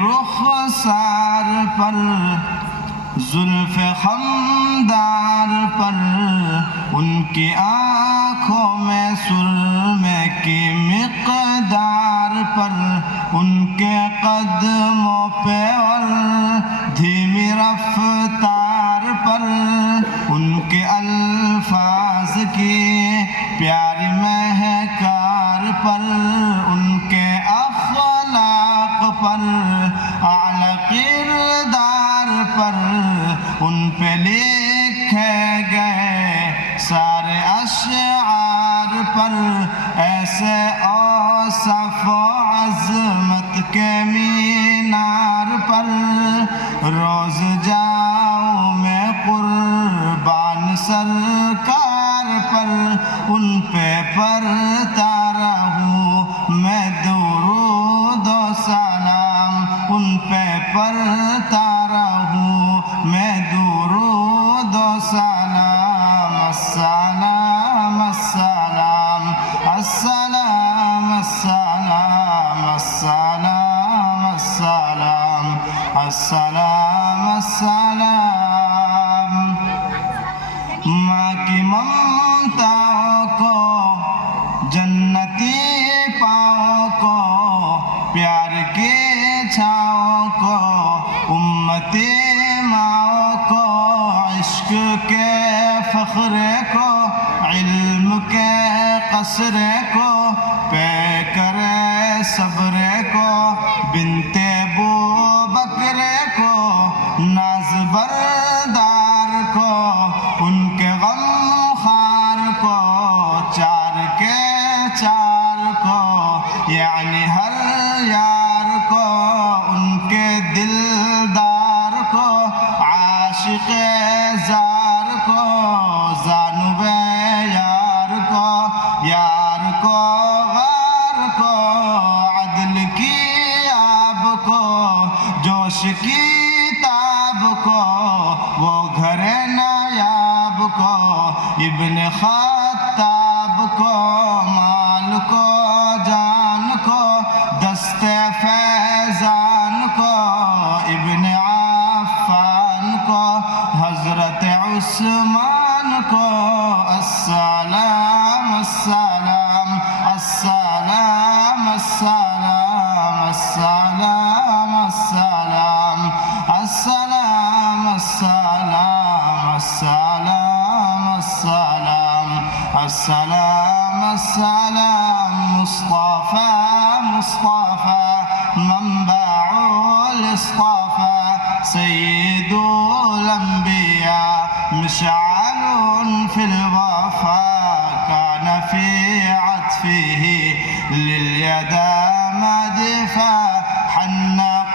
رخسار پر زلف خمدار پر ان کی آنکھوں میں سرمے کی مقدار پر ان کے قدموں پہ اور دھیمی رفتار پر ان کے الفاظ کی پیاری مہکار پر ان کے اخلاق پر اعلی کردار پر ان پہ لکھے گئے سارے اشعار پر ایسے اوصاف و عظمت کے مینار پر روز جاؤں میں قربان سرکار پر ان پہ پڑھتا رہوں میں درود و سلام ان پہ پڑھتا رہوں میں درود و سلام السلام السلام السلام السلام السلام السلام السلام السلام ماں کی ممتاؤں کو جنتی پاؤں کو پیار کی چھاؤں کو امتی ماؤں کو عشق کے فخر کو علم کے قصر کو پیکر صبر کو بنت ابو بکر کو ناز بردار کو ان کے غم خار کو چار کے چار کو یعنی ہر یار کو ان کے دلدار کو عاشق زار کو زانب یار کو غار کو عدل کی آب کو جوش کی تاب کو وہ گھر نایاب کو ابن خطاب کو مال کو جان کو دست فیضان کو ابن عفان کو حضرت عثمان کو السلام السلام السلام السلام السلام السلام السلام السلام السلام السلام السلام السلام مصطفى مصطفى منبع الاصطفى سيد الأنبياء مشعل في الوفاء كان في عطفه لليتامى دفاع حنق